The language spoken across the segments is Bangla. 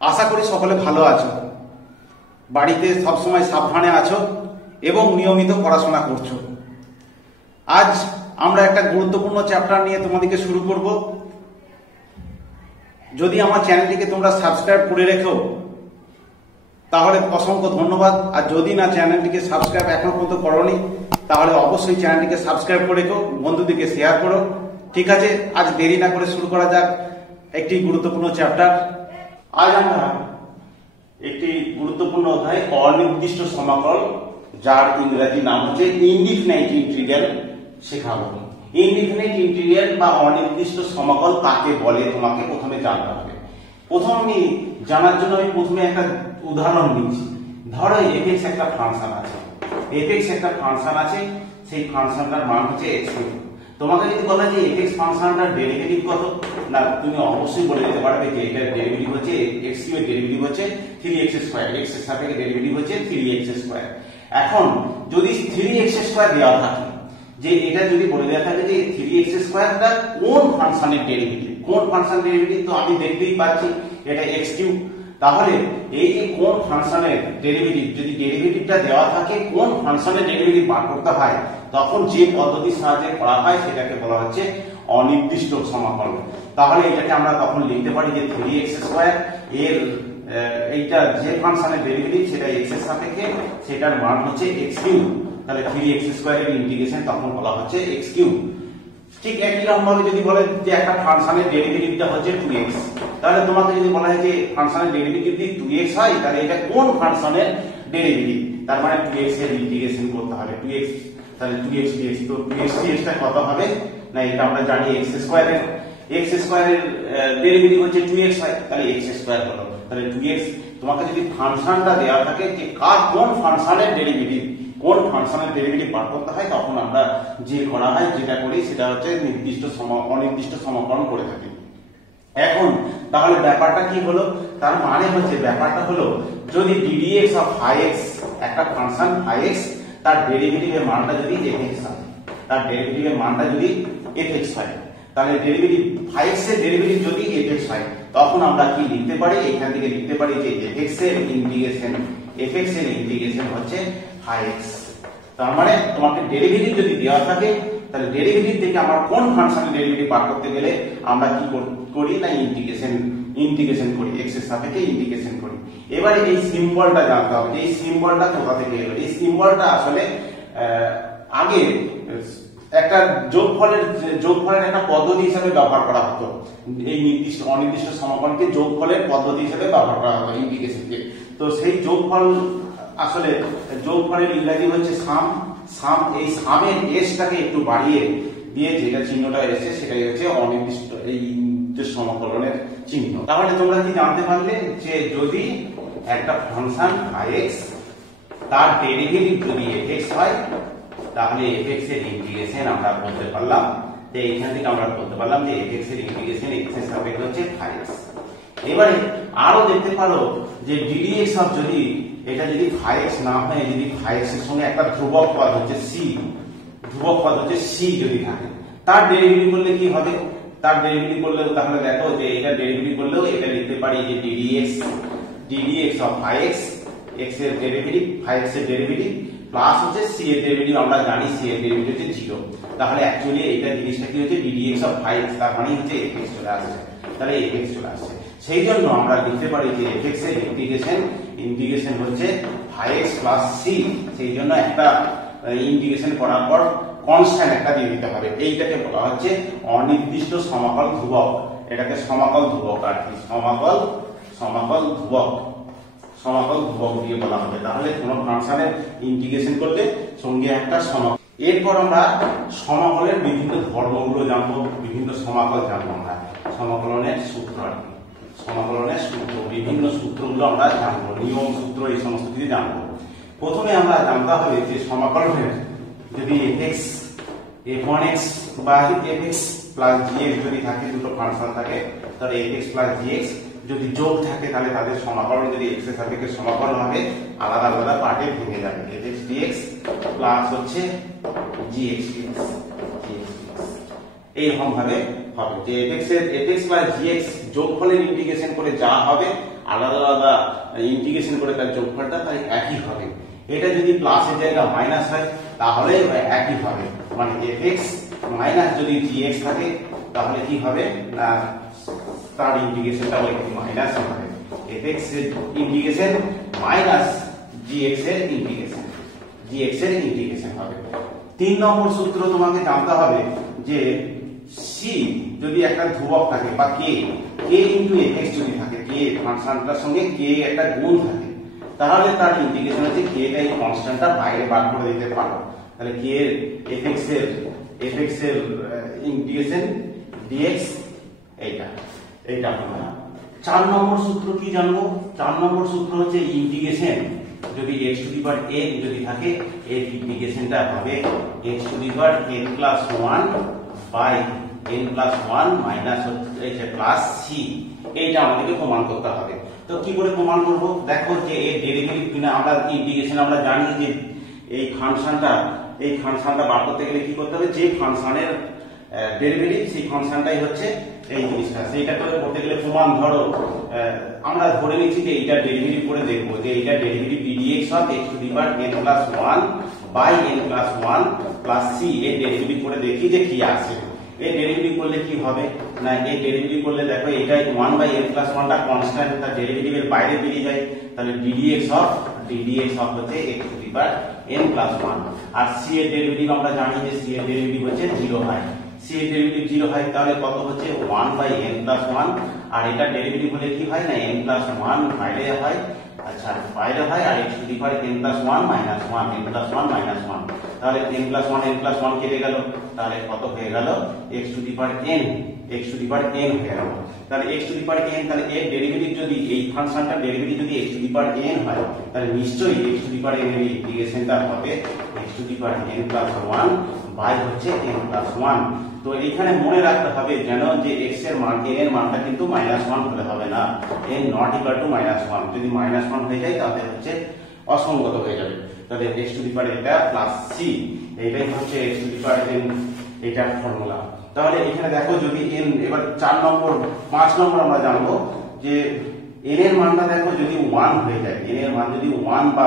আশা করি সকলে ভালো আছো, বাড়িতে সবসময় সাবধানে আছো এবং নিয়মিত পড়াশোনা করছো। আজ আমরা একটা গুরুত্বপূর্ণ চ্যাপ্টার নিয়ে তোমাদেরকে শুরু করব। যদি আমার চ্যানেলটিকে তোমরা সাবস্ক্রাইব করে রেখো তাহলে অসংখ্য ধন্যবাদ, আর যদি না চ্যানেলটিকে সাবস্ক্রাইব এখনো পর্যন্ত করোনি তাহলে অবশ্যই চ্যানেলটিকে সাবস্ক্রাইব করে রেখো, বন্ধুদেরকে শেয়ার করো। ঠিক আছে, আজ দেরি না করে শুরু করা যাক একটি গুরুত্বপূর্ণ চ্যাপ্টার। আজ আমরা একটি গুরুত্বপূর্ণ অধ্যায় অনির্দিষ্ট সমাকল, যার ইংরেজি নাম হচ্ছে ইনডিফিনাইট ইন্টিগ্রাল শেখাবো। ইনডিফিনাইট ইন্টিগ্রাল বা অনির্দিষ্ট সমাকল কাকে বলে তোমাকে প্রথমে জানতে হবে। প্রথমে জানার জন্য আমি প্রথমে একটা উদাহরণ দিচ্ছি। ধরো এফএক্স একটা ফাংশন আছে, এফএক্স একটা ফাংশন আছে, সেই ফাংশনটার মান হচ্ছে এক্স। তোমাকে যদি বলা যে এফএক্স ফাংশনটার ডেরিভেটিভ কত, না তুমি অবশ্যই বলে দিতে পারবে যে এটার ডেরিভেটিভ হচ্ছে এক্স কিউবের ডেরিভেটিভ হচ্ছে 3x স্কয়ার, এক্স এর সাপেক্ষে ডেরিভেটিভ হচ্ছে 3x স্কয়ার। এখন যদি 3x স্কয়ার দেওয়া থাকে, যে এটা যদি বলে দেওয়া থাকে যে 3x স্কয়ারটা কোন ফাংশনের ডেরিভেটিভ, কোন ফাংশন ডেরিভেটিভ, তো আমি দেখতেই পাচ্ছি এটা x কিউব। তাহলে এই যে কোন ফাংশনের ডেরিভেটিভ, যদি ডেরিভেটিভটা দেওয়া থাকে কোন ফাংশনের ডেরিভেটিভ বার করতে হয়, তখন যে পদ্ধতির সাহায্যে করা হয় সেটাকে বলা হচ্ছে অনির্দিষ্ট সমাকল। তাহলে এটাকে আমরা তখন লিখতে পারি যে 3x স্কয়ার এর এইটা যে ফাংশনের ডেরিভেটিভ সেটা x এর সাপেক্ষে, সেটার মান হচ্ছে x কিউব। তাহলে 3x স্কয়ার এর ইন্টিগ্রেশন তখন বলা হচ্ছে x কিউব। ঠিক একই রকম ভাবে যদি বলে যে একটা ফাংশনের ডেরিভেটিভটা হচ্ছে 2x, তাহলে তোমাকে যদি বলা হয় যে ফাংশনের ডেরিভেটিভ যদি 2x হয় তাহলে এটা কোন ফাংশনের ডেরিভেটিভ, তার মানে 2x এর ইন্টিগ্রেশন করতে হবে। 2x তাহলে 2x dx, তো 2x dx টা কত হবে, না এটা আমরা জানি x স্কয়ারের ডেরিভেটিভ হচ্ছে 2x হয়, তাহলে x স্কয়ার হলো। তাহলে 2x, তোমাকে যদি ফাংশনটা দেওয়া থাকে যে কোন ফাংশনের ডেরিভেটিভ, কোন ফাংশনের ডেরিভেটিভ বার করতে হয়, তখন আমরা যে করা হয় যেটা করি সেটা হচ্ছে অনির্দিষ্ট সমাকলন করে থাকি। এখন তাহলে ব্যাপারটা কি হলো, তার মানে হচ্ছে ব্যাপারটা হলো যদি ddx অফ x, একটা ফাংশন x, তার ডেরিভেটিভের মানটা যদি fx হয়, তার ডেরিভেটিভের মানটা যদি fx হয়, তাহলে ডেরিভেটিভ x এর ডেরিভেটিভ যদি fx হয়, তখন আমরা কি লিখতে পারি, এখান থেকে লিখতে পারি যে fx এর ইন্টিগ্রেশন হচ্ছে x। তার মানে তোমাকে ডেরিভেটিভ যদি দেওয়া থাকে তাহলে ডেরিভেটিভ থেকে আমরা কোন ফাংশনের ডেরিভেটিভ বার করতে গেলে আমরা কি করি, না ইন্টিগ্রেশন করি, x এর সাপেক্ষে ইন্টিগ্রেশন করি। এবারে এই সিম্বলটা জানতে হবে যে এই সিম্বলটা কোথা থেকে এলো। এই সিম্বলটা আসলে আগে একটা যোগফলের একটা পদ্ধতি হিসেবে ব্যবহার করা হতো। এই অনির্দিষ্ট সমাকলনকে যোগফলের পদ্ধতি হিসেবে ব্যবহার করা হতো ইন্টিগ্রেশনকে। তো সেই আসলে যোগফলের ইংরেজি হচ্ছে সাম। এই সামের এসটাকে একটু বাড়িয়ে দিয়ে যেটা চিহ্নটা এসেছে সেটাই হচ্ছে অনির্দিষ্ট এই সমাকলনের চিহ্ন। তাহলে তোমরা কি জানতে পারলে যে যদি একটা ফাংশন x, তার ডেরিভেটিভ যদি fx হয়, তাহলে fx এর ইন্টিগ্রেশন আমরা বলতে পারলাম যে এখান থেকে আমরা বলতে পারলাম যে fx এর ইন্টিগ্রেশন x এর সাপেক্ষে হচ্ছে 5x। এবারে আরো দেখতে পারো যে ddx অফ, যদি এটা যদি 5x না হয়, যদি 5x এর সঙ্গে একটা ধ্রুবক পদ হচ্ছে c যদি থাকে, তার ডেরিভেটিভ করলে কি হবে, তার ডেরিভেটিভ করলেও তাহলে দেখো যে এটা ডেরিভেটিভ করলেও এটা লিখতে পারি যে ddx অফ 5x, x এর ডেরিভেটিভ 5x এর ডেরিভেটিভ প্লাস হচ্ছে c এর ডেরিভেটিভ, আমরা জানি c এর ডেরিভেটিভ হচ্ছে 0। তাহলে অ্যাকচুয়ালি এটা জিনিসটা কি হচ্ছে ddx অফ 5x, তার মানে হচ্ছে fx চলে আসছে। তাহলে fx চলে আসছে, সেই জন্য আমরা লিখতে পারি যে fx এর ইন্টিগ্রেশন হচ্ছে 5x প্লাস c। সেই জন্য একটা ইন্টিগ্রেশন করার পর কনস্ট্যান্ট একটা দিয়ে দিতে হবে। এইটাকে বলা হচ্ছে অনির্দিষ্ট সমাকল ধ্রুবক। এটাকে সমাকল ধ্রুবক আর কি, সমাকল ধ্রুবক দিয়ে বলা হবে। তাহলে কোন ফাংশনের ইন্টিগ্রেশন করলে সঙ্গে একটা সমাকল। এরপর আমরা সমাকলের বিভিন্ন ধর্মগুলো জানবো, বিভিন্ন সমাকল জানবো। আমরা সমাকলনের সূত্র আর কি, বিভিন্ন সূত্রগুলো আমরা জানবো, নিয়ম সূত্র এই সমস্ত কিছু জানবো। প্রথমে আমরা জানতে হবে যে সমাকলনের যদি f1x বা fx প্লাস gx যদি থাকে, দুটো ফাংশন থাকে, তাহলে fx প্লাস gx যদি যোগ থাকে তাহলে তাদের সমাকলন যদি x এর সাপেক্ষে সমাকলন হবে, আলাদা আলাদা পার্টে ভেঙে যাবে। fx dx প্লাস হচ্ছে gx এইরকম ভাবে হবে যে fx প্লাস gx যোগফলের ইন্টিগ্রেশন করে যা হবে আলাদা আলাদা ইন্টিগ্রেশন করে তার যোগফলটা তাই একই হবে। এটা যদি প্লাসের জায়গায় মাইনাস হয় তাহলে একই হবে, মানে fx মাইনাস যদি gx থাকে তাহলে কি হবে না তার ইন্টিগ্রেশনটা ওই মাইনাস হবে, fx এর ইন্টিগ্রেশন মাইনাস gx এর ইন্টিগ্রেশন হবে। 3 নম্বর সূত্র তোমাকে জানতে হবে যে c যদি একটা ধ্রুবক থাকে বা k ইনটু fx যদি থাকে, k ফাংশনটার সঙ্গে k একটা গুণ থাকে, তাহলে তার ইন্টিগ্রেশন হচ্ছে k টা এই কনস্ট্যান্টটা বাইরে বার করে দিতে পারো। তাহলে k এর fx এর ইন্টিগ্রেশন dx এইটা হবে। 4 নম্বর সূত্র কি জানবো? 4 নম্বর সূত্র হচ্ছে ইন্টিগ্রেশন যদি x to the power n যদি থাকে এর ইন্টিগ্রেশনটা হবে x to the power n plus 1 by n plus 1 minus হচ্ছে প্লাস c। এইটা আমাদেরকে প্রমাণ করতে হবে। তো কি করে প্রমাণ করব? দেখো যে এর ডেরিভেটিভ কিনা আমরা ইন্টিগ্রেশন আমরা জানি যে এই ফাংশনটা বার করতে গেলে কি করতে হবে, যে ফাংশনের ডেরিভেটিভ সেই ফাংশনটাই হচ্ছে এই জিনিসটা, সেইটা করে করতে গেলে প্রমাণ ধরো আমরা ধরে নিচ্ছি যে এইটা ডেরিভেটিভ করে দেখবো যে এইটা derivative dx of x to the power n plus 1 by n plus 1 plus c এর ডেরিভেটিভ করে দেখি যে কি আসে। এই ডেরিভেটিভ করলে কি হবে না, এই ডেরিভেটিভ করলে দেখো এটা 1 বাই n প্লাস 1 টা কনস্ট্যান্ট, তার ডেরিভেটিভের বাইরে বেরিয়ে যায়, তাহলে ddx অফ হচ্ছে x to the power n plus 1। আর c এর ডেরিভেটিভ আমরা জানি যে c এর ডেরিভেটিভ হচ্ছে 0 হয়, c এর ডেরিভেটিভ 0 হয় তাহলে কত হচ্ছে 1 বাই n প্লাস 1। আর এটা ডেরিভেটিভ হলে কি হয় না n প্লাস 1 বাইরে হয়, আচ্ছা বাইরে হয়, আর x to the power n plus 1 minus 1 n plus 1 minus 1, তাহলে n প্লাস 1 কেটে গেল, তাহলে কত হয়ে গেল x to the power n হয়ে গেল। তাহলে x to the power n, তাহলে এর ডেরিভেটিভ যদি এই ফাংশনটার ডেরিভেটিভ যদি x to the power n হয় তাহলে নিশ্চয়ই x to the power n এর ইন্টিগ্রেশনটা হবে x to the power n plus 1 by হচ্ছে n প্লাস 1। তো এখানে মনে রাখতে হবে যেন যে x এর মান n এর মানটা কিন্তু -1 হলে হবে না, n নট ইকুয়াল টু -1। যদি -1 হয়ে যায় তাহলে হচ্ছে অসঙ্গত হয়ে যাবে। তাহলে x টু দি পাওয়ার এটা প্লাস c, এইটাই হচ্ছে x to the power n এটার ফর্মুলা। তাহলে এখানে দেখো যদি n, এবার 5 নম্বর আমরা জানবো যে n এর মানটা দেখো যদি 1 হয়ে যায়, n এর মান যদি 1 বা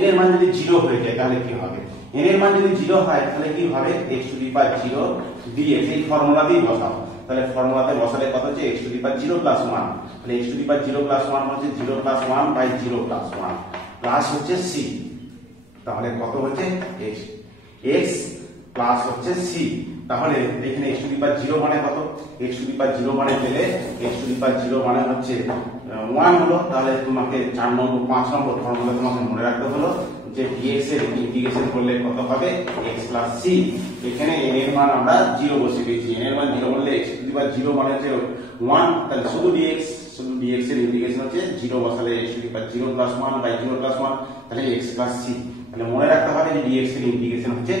n এর মান যদি 0 হয়ে যায় তাহলে কি হবে? n এর মান যদি 0 হয় তাহলে কি হবে x to the power 0 dx, এই ফর্মুলাতেই বসাও। তাহলে ফর্মুলাতে বসালে কত হচ্ছে x to the power 0 plus 1, তাহলে x to the power 0 plus 1 হচ্ছে 0 প্লাস 1 বাই 0 প্লাস 1 প্লাস হচ্ছে c, তাহলে কত হচ্ছে x প্লাস হচ্ছে c। তাহলে এখানে x টু দি পাওয়ার 0 মানে কত, x টু দি পাওয়ার 0 মানে পেলে x টু দি পাওয়ার 0 মানে হচ্ছে 1 হলো। তাহলে তোমাকে 5 নম্বর ফর্মুলা তোমাকে মনে রাখতে হলো যে dx এর ইন্টিগ্রেশন করলে কত হবে x প্লাস c। এখানে n এর মান আমরা 0 বসিয়ে দিয়েছি, n এর মান 0 বললে x টু দি পাওয়ার 0 মানে হচ্ছে 1, তাহলে শুধু dx এর ইন্টিগ্রেশন হচ্ছে 0 বসালে x to the power 0 plus 1 by 0 plus 1, তাহলে x প্লাস c। তাহলে মনে রাখতে হবে যে dx এর ইন্টিগ্রেশন হচ্ছে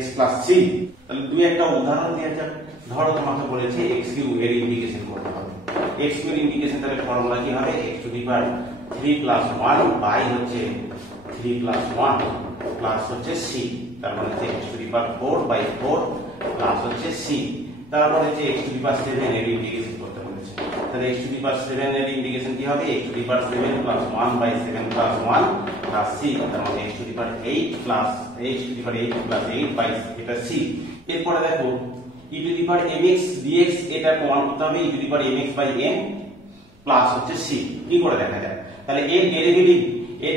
x প্লাস c। তাহলে দুই একটা উদাহরণ দিয়ে যাক। ধরো তোমাকে বলেছে x কিউ এর ইন্টিগ্রেশন করতে হবে, x কিউ এর ইন্টিগ্রেশন তাহলে ফর্মুলা কি হবে x to the power 3 plus 1 by হচ্ছে 3 প্লাস 1 প্লাস হচ্ছে c, তার মানে হচ্ছে x to the power 4 by 4 plus হচ্ছে c। তারপরে হচ্ছে x টু দি পাওয়ার 7 এর ইন্টিগ্রেশন করতে বলেছে, তাহলে x টু দি পাওয়ার 7 এর ইন্টিগ্রেশন কি হবে x to the power 7 plus 1 by 7 plus 1 plus c, তার মানে x to the power 8 plus x to the power 8 plus 8 by এটা c। এরপরে দেখো e to the power mx dx, এটা প্রমাণ করতে হবে e to the power mx by m plus হচ্ছে c। কি করে দেখা যায়? তাহলে এর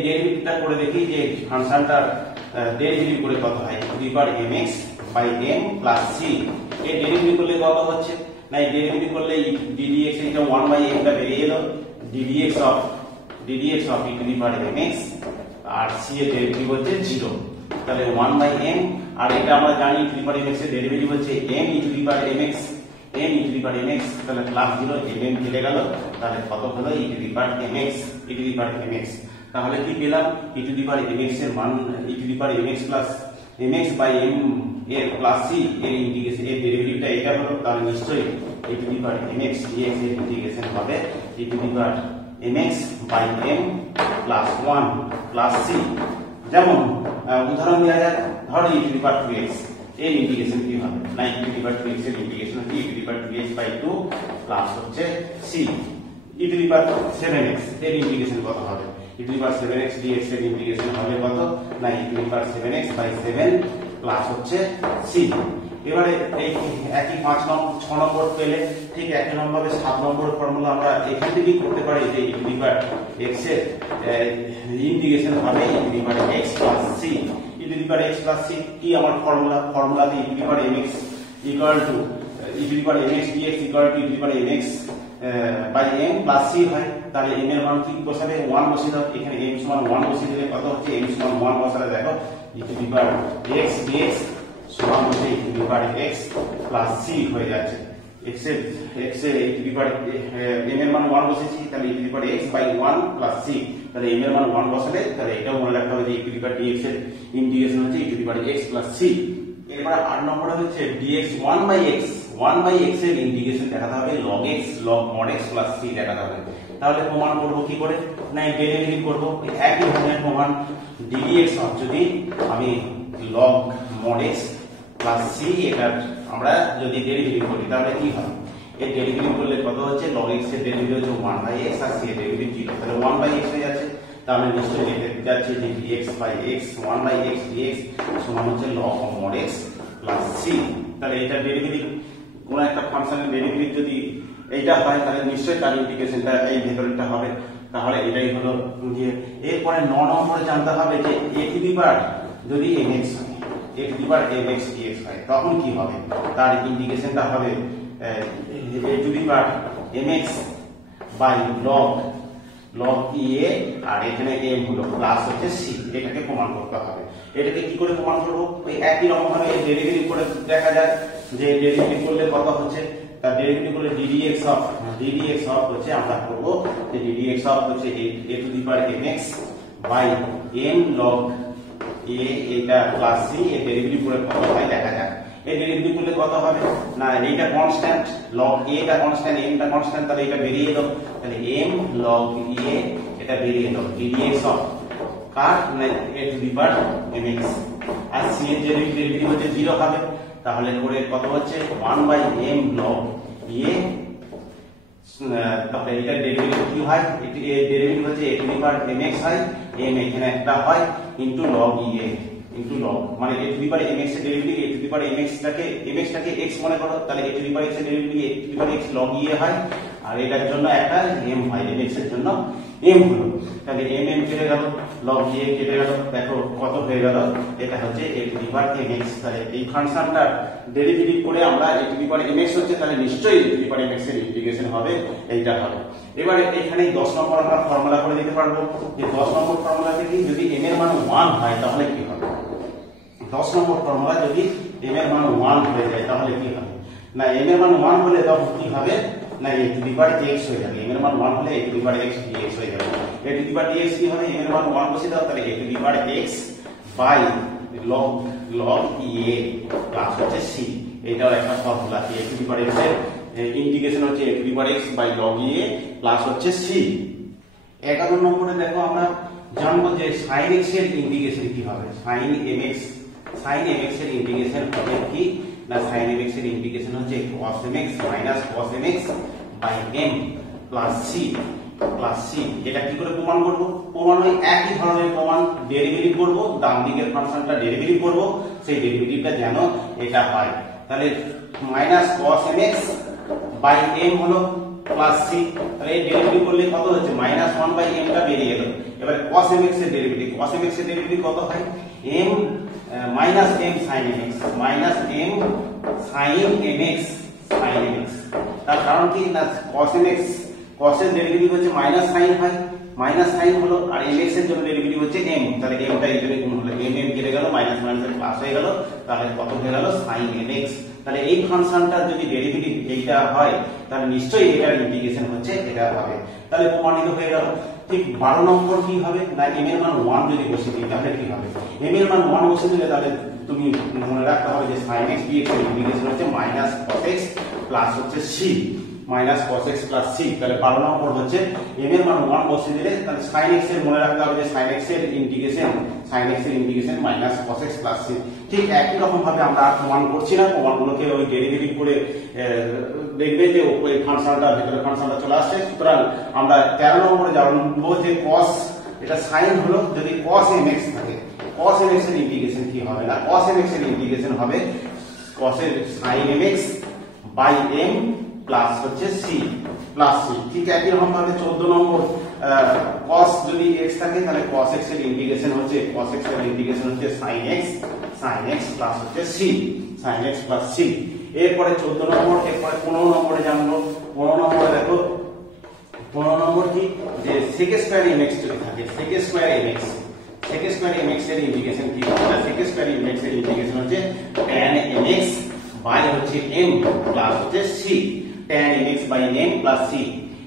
ডেরিভেটিভটা করে দেখি যে ফাংশনটার ডেরিভেটিভ করে কত হয় e to the power mx by m plus c। এর ডেরিভেটিভ করলে কত হচ্ছে না, এই ডেরিভেটিভ করলে ddx এটা 1 বাই m টা বেরিয়ে এলো, ddx of e to the power mx আর c এর ডেরিভেটিভ হচ্ছে 0, তাহলে 1 বাই m। আর এটা আমরা জানি e to the power mx এর ডেরিভেটিভ হচ্ছে m e to the power mx, তাহলে প্লাস 0 m কেটে গেল, তাহলে কত হলো e to the power mx। তাহলে কি পেলাম e to the power mx এর মান e to the power mx plus mx by m এর প্লাস c এর ইন্টিগ্রেশন এর ডেরিভেটিভটা এটা হলো, তাহলে নিশ্চয়ই e to the power mx dx এর ইন্টিগ্রেশন হবে e to the power mx by m plus 1 plus c। যেমন উদাহরণ দেওয়া যায়, ধরো e to the power 2x এর ইন্টিগ্রেশন কি হবে না, e to the power 2x এর ইন্টিগ্রেশন হচ্ছে e to the power 2x by 2 plus হচ্ছে C e to the power 7x এর ইন্টিগ্রেশন কত হবে e to the power 7x dx এর ইন্টিগ্রেশন হবে কত না e to the power 7x by 7 plus হচ্ছে সি এবারে এই একই 5 নম্বর 6 নম্বর পেলে ঠিক একই নম্বরে 7 নম্বর ফর্মুলা আমরা এখান থেকেই করতে পারি যে e to the power x এর ইন্টিগ্রেশন হবে e to the power x plus C e to the power x plus C কি আমার ফর্মুলাতে e to the power mx equal to e to the power mx dx equal to e to the power mx by m plus C হয় তাহলে m এর মান কি বসাবে 1 বসিয়ে দাও এখানে m সমান 1 বসিয়ে দিলে কত হচ্ছে m সমান 1 বসালে দেখো e to the power x dx সমান হচ্ছে e to the power x plus C হয়ে যাচ্ছে x এর ই টু দি পাওয়ার m এর মান 1 বসেছি তাহলে e to the power x by 1 plus C তাহলে m এর মান 1 বসালে তাহলে এটাও মনে রাখতে হবে যে e to the power dx এর ইন্টিগ্রেশন হচ্ছে e to the power x plus C এবার 8 নম্বরে হচ্ছে dx 1 বাই x এর ইন্টিগ্রেশন দেখাতে হবে log x log mod x plus c দেখাতে হবে তাহলে প্রমাণ করব কি করে না ডেরিভেটিভ করব একই ধরনের প্রমাণ dx যদি আমি log mod x plus c এটা আমরা যদি ডেরিভেটিভ করি তাহলে কি হবে এর ডেরিভেটিভ করলে কত হচ্ছে log x এর ডেরিভেটিভ হচ্ছে 1 বাই x আর c এর ডেরিভেটিভ 0 তাহলে 1 বাই x হয়ে যাচ্ছে তাহলে নিশ্চয়ই লিখতে যাচ্ছে যে dx by x 1 by x dx সমান হচ্ছে log mod x plus c তাহলে এটা ডেরিভেটিভ কোন একটা ফাংশনের ডেরিভেটিভ যদি এইটা হয় তাহলে নিশ্চয়ই তার ইন্টিগ্রেশনটা এই ভেতরটা হবে তাহলে এটাই হলো যে এরপরে 9 নম্বরে জানতে হবে যে a টু দি পাওয়ার যদি mx হয় a to the power mx dx হয় তখন কি হবে তার ইন্টিগ্রেশনটা হবে a to the power mx by log a আর এখানে m হলো প্লাস হচ্ছে c এটাকে প্রমাণ করতে হবে এটাকে কি করে প্রমাণ করব ওই একই রকম ভাবে ডেরিভেটিভ করে দেখা যায় যে ডেরিভেটিভ করলে কত হচ্ছে তার ডেরিভেটিভ করলে ddx অফ হচ্ছে আমরা করব যে ddx অফ হচ্ছে a to the power mx by m log a এটা প্লাস c এর ডেরিভেটিভ করে কত হয় দেখা যাক এই ডেরিভেটিভ করলে কত হবে না এইটা কনস্ট্যান্ট log a টা কনস্ট্যান্ট m টা কনস্ট্যান্ট তাহলে এটা বেরিয়ে দাও তাহলে m log a এটা বেরিয়ে দাও ddx অফ কার না a to the power mx আর c এর ডেরিভেটিভ হচ্ছে 0 হবে তাহলে করে কত হচ্ছে 1 বাই m log a তাহলে এটা ডেরিভেটিভ কি হয় এর ডেরিভেটিভ হচ্ছে a to the power mx হয় m এখানে একটা হয় into log a into log মানে a to the power mx এর derivative a to the power mx টাকে x মনে করো তাহলে a to the power x এর derivative a to the power x log a হয় আর এটার জন্য একটা m হয় mx এর জন্য m হলো তাহলে m কেটে গেল log a কেটে গেল দেখো কত হয়ে গেল এটা হচ্ছে a to the power mx তাহলে এই ফাংশনটার ডেরিভেটিভ করে আমরা a to the power mx হচ্ছে তাহলে নিশ্চয়ই a to the power mx এর ইন্টিগ্রেশন হবে এইটা হবে এবারে এখানে 10 নম্বর আমরা ফর্মুলা করে দিতে পারবো যে 10 নম্বর ফর্মুলা থেকে যদি m এর মান 1 হয় তাহলে কি হবে 10 নম্বর ফর্মুলা যদি m এর মান 1 হয়ে যায় তাহলে কি হবে না m এর মান 1 হলে তখন কি হবে না a to the power x হয়ে যাবে m এর মান 1 হলে a to the power x dx হয়ে যাবে a to the power dx কি হবে m এর মান 1 বসিয়ে দাও তাহলে a to the power x by log a plus হচ্ছে c এটাও একটা formula a to the power x এর ইন্টিগ্রেশন হচ্ছে a to the power x by log a plus হচ্ছে c 11 নম্বরে দেখো আমরা জানবো যে sin x এর ইন্টিগ্রেশন কি হবে sin mx এর ইন্টিগ্রেশন হবে কি না sin mx এর ইন্টিগ্রেশন হচ্ছে cos mx minus cos mx by m plus c এটা কি করে প্রমাণ করব প্রমাণ ওই একই ধরনের প্রমাণ ডেরিভেটিভ করব ডান দিকের ফাংশনটা ডেরিভেটিভ করব সেই ডেরিভেটিভটা যেন এটা হয় তাহলে minus cos mx by m হলো প্লাস c তাহলে এই ডেরিভেটিভ করলে কত হচ্ছে -1 বাই m টা বেরিয়ে গেল এবারে cos mx এর ডেরিভেটিভ কত হয় m minus m sin mx তার কারণ কি না cos mx cos এর ডেরিভেটিভ হচ্ছে মাইনাস sin হয় মাইনাস sin হলো আর mx এর জন্য ডেরিভেটিভ হচ্ছে m তাহলে m টা এখানে গুণ হলো m কেটে গেল মাইনাস এর প্লাস হয়ে গেল তাহলে কত হয়ে গেল sin mx তাহলে এই ফাংশনটার যদি ডেরিভেটিভ এইটা হয় তাহলে নিশ্চয়ই এটার ইন্টিগ্রেশন হচ্ছে এটা হবে তাহলে প্রমাণিত হয়ে গেল ঠিক 12 নম্বর কি হবে না m এর মান 1 যদি বসিয়ে দিই তাহলে কি হবে m এর মান 1 বসিয়ে দিলে তাহলে তুমি মনে রাখতে হবে যে sin x dx এর ইন্টিগ্রেশন হচ্ছে -cos x প্লাস হচ্ছে c minus cos x plus c। তাহলে 12 নম্বর হচ্ছে m এর মান 1 বসিয়ে দিলে তাহলে sin x এর মনে রাখতে হবে যে sin x এর integration minus cos x plus c। ঠিক একই রকম ভাবে আমরা আর প্রমাণ করছি না, প্রমাণগুলোকে ওই ডেরিভেটিভ করে দেখবে যে ওই ফাংশনটা ভিতরে ফাংশনটা চলে আসছে। সুতরাং আমরা 13 নম্বরে জানবো যে cos, এটা sin হলো, যদি cos mx থাকে, cos mx এর ইন্টিগ্রেশন কি হবে না, cos mx এর ইন্টিগ্রেশন হবে cos এর sin mx by m plus হচ্ছে c প্লাস c। ঠিক একই রকম ভাবে 14 নম্বর cos যদি x থাকে তাহলে cos x এর ইন্টিগ্রেশন হচ্ছে sin x প্লাস হচ্ছে c, sin x plus c। এরপরে 14 নম্বর, এরপরে 15 নম্বরে জানবো। 15 নম্বরে দেখো 15 নম্বর কি যে sec স্কয়ার mx যদি থাকে, sec স্কয়ার mx এর ইন্টিগ্রেশন কি হবে, sec স্কয়ার mx এর ইন্টিগ্রেশন হচ্ছে tan mx বাই হচ্ছে m প্লাস হচ্ছে c, tan mx by m plus c।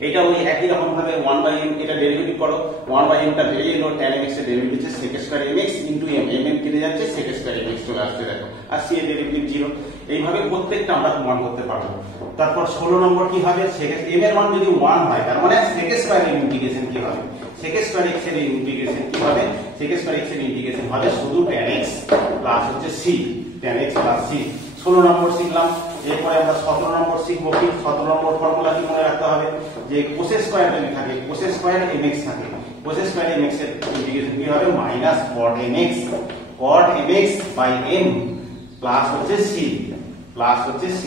এটা ওই একই রকম ভাবে 1/m, এটা ডেরিভেটিভ করো, 1/m টা বেরিয়ে গেল, tan mx এর ডেরিভেটিভ হচ্ছে sec square mx into m, m কেটে যাচ্ছে, sec স্কয়ার mx চলে আসছে দেখো, আর c এর ডেরিভেটিভ 0। এইভাবে প্রত্যেকটা আমরা প্রমাণ করতে পারবো। তারপর 16 নম্বর কি হবে, m এর মান যদি 1 হয় তার মানে sec স্কয়ার এর ইন্টিগ্রেশন কি হবে, sec স্কয়ার x এর ইন্টিগ্রেশন কি হবে, sec স্কয়ার x এর ইন্টিগ্রেশন হবে শুধু tan x প্লাস হচ্ছে c, tan x plus c। 16 নম্বর শিখলাম। এরপরে আমরা 17 নম্বর শিখবো। কি 17 নম্বর ফর্মুলা কি মনে রাখতে হবে যে cos স্কয়ার যদি থাকে, cos স্কয়ার mx থাকে, cos স্কয়ার mx এর ইন্টিগ্রেশন কি হবে minus cot mx by m plus হচ্ছে c।